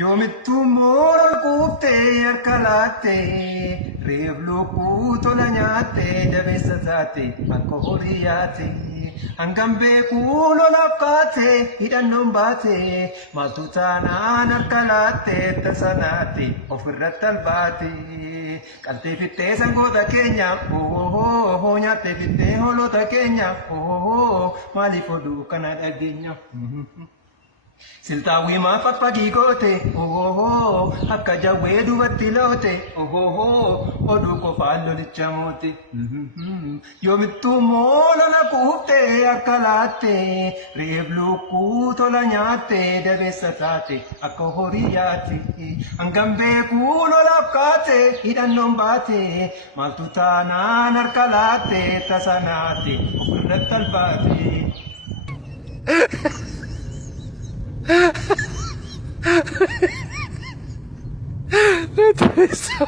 Yoomittuu moora quuftee harka laattee reefluu kuutola nyaattee dabeessa taate akka horii yaate hangam beekuu lolaaf kaatee hidhannoon baate maaltu taanaan harka laattee tasanaate ofirratti albaate qaltee fittee sangoota keenya nyaattee fittee hoolota keenya maaliif oduu kana dhageenya. Siltaawwi maafafagii goote akka jawwee duubatti loote oduu qofaan lolicha moote yoomittuu moolana kuuftee akka laatte reefluu kuutola nyaatte dabeessa taate akka horii yaate hangam beekuu lolaaf kaate hidhannoon baate maaltu taanaan harka laatte tasanaate ofirratti albaate. No te beso.